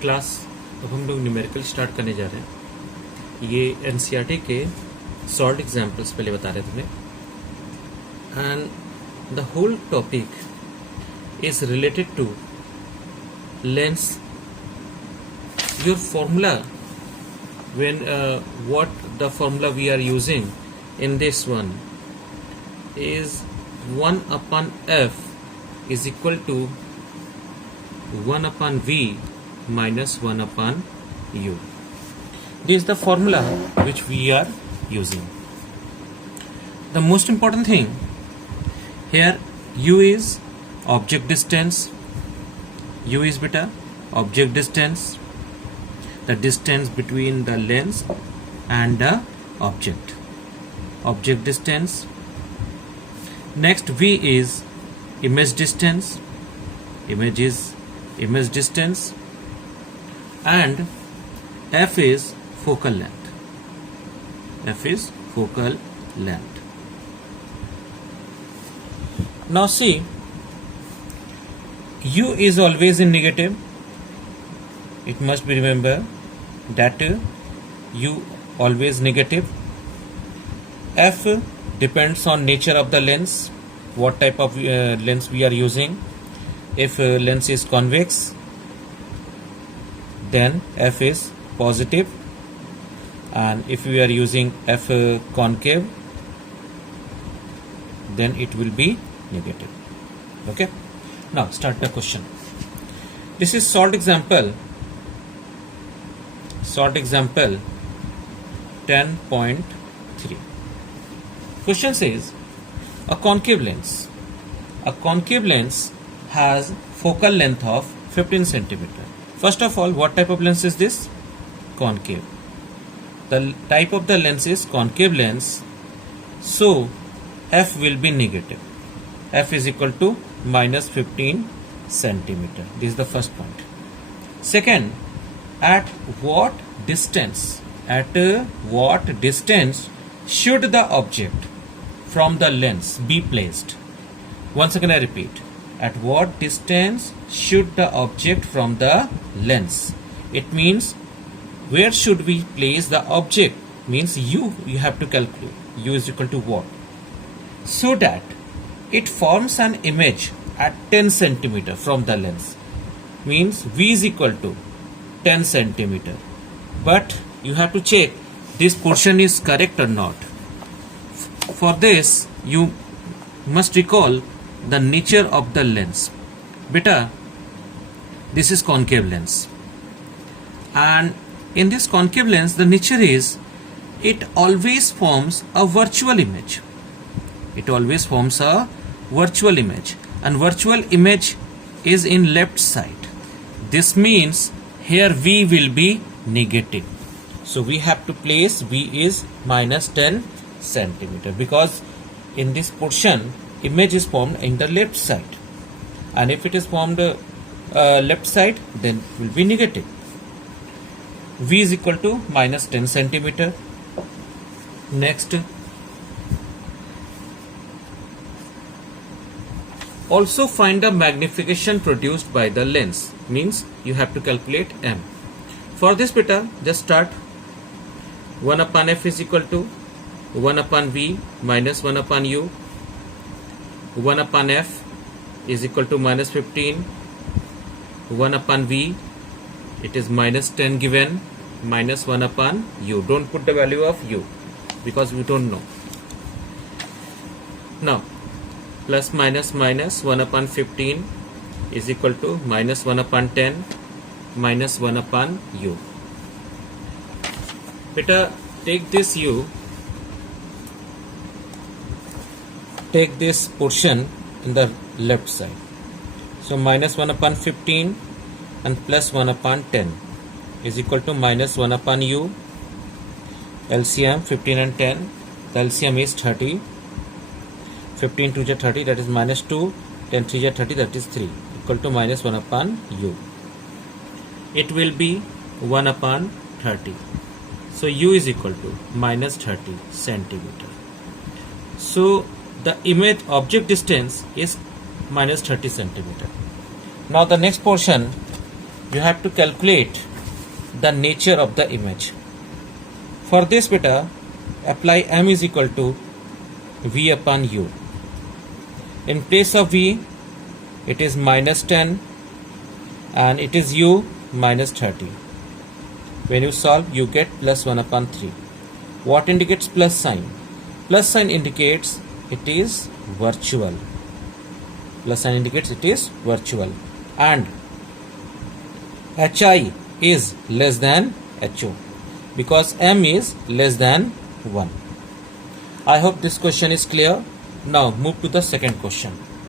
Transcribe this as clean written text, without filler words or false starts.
Class अब हम लोग न्यूमेरिकल स्टार्ट करने जा रहे हैं। ये एनसीईआरटी के सॉल्ट एग्जाम्पल्स पहले बता रहे थे मैं, and the whole topic is related to lens. Your formula when what the formula we are using in this one is 1 upon f is equal to 1 upon v minus 1 upon u. This is the formula which we are using. The most important thing here, u is object distance. U is beta object distance, the distance between the lens and the object distance. Next, v is image distance, image is image distance, and f is focal length, f is focal length. Now see, u is always in negative. It must be remembered that u always negative. F depends on nature of the lens, what type of lens we are using. If lens is convex, then f is positive, and if we are using f concave, then it will be negative. Okay, now start the question. This is short example 10.3. Question says a concave lens has focal length of 15 centimeter. First of all, what type of lens is this? Concave. The type of the lens is concave lens, so f will be negative. F is equal to minus 15 centimeter. This is the first point. Second, at what distance should the object from the lens be placed? Once again I repeat, at what distance should the object from the lens? It means where should we place the object, means you have to calculate u is equal to what, so that it forms an image at 10 centimeter from the lens, means v is equal to 10 centimeter. But you have to check this portion is correct or not. For this you must recall the nature of the lens. Beta, this is concave lens, and in this concave lens the nature is it always forms a virtual image. It always forms a virtual image, and virtual image is in left side. This means here v will be negative, so we have to place v is minus 10 centimeter, because in this portion image is formed in the left side, and if it is formed left side, then it will be negative. V is equal to minus 10 centimeter. Next, also find the magnification produced by the lens, means you have to calculate m. For this beta, just start 1 upon f is equal to 1 upon v minus 1 upon u. 1 upon f is equal to minus 15. 1 upon v, it is minus 10 given, minus 1 upon u. Don't put the value of u because we don't know. Now plus minus minus 1 upon 15 is equal to minus 1 upon 10 minus 1 upon u. Beta, take this u, take this portion in the left side. So minus 1 upon 15 and plus 1 upon 10 is equal to minus 1 upon u. LCM 15 and 10. The LCM is 30. 15 2 is 30, that is minus 2. 10 3 is 30, that is 3, equal to minus 1 upon u. It will be 1 upon 30. So u is equal to minus 30 centimeter. So the image object distance is minus 30 centimeter. Now the next portion you have to calculate the nature of the image. For this beta, apply m is equal to v upon u. In place of v, it is minus 10 and it is u minus 30. When you solve, you get plus 1 upon 3. What indicates plus sign? Plus sign indicates it is virtual. Plus sign indicates it is virtual. And hi is less than ho because m is less than 1. I hope this question is clear. Now move to the second question.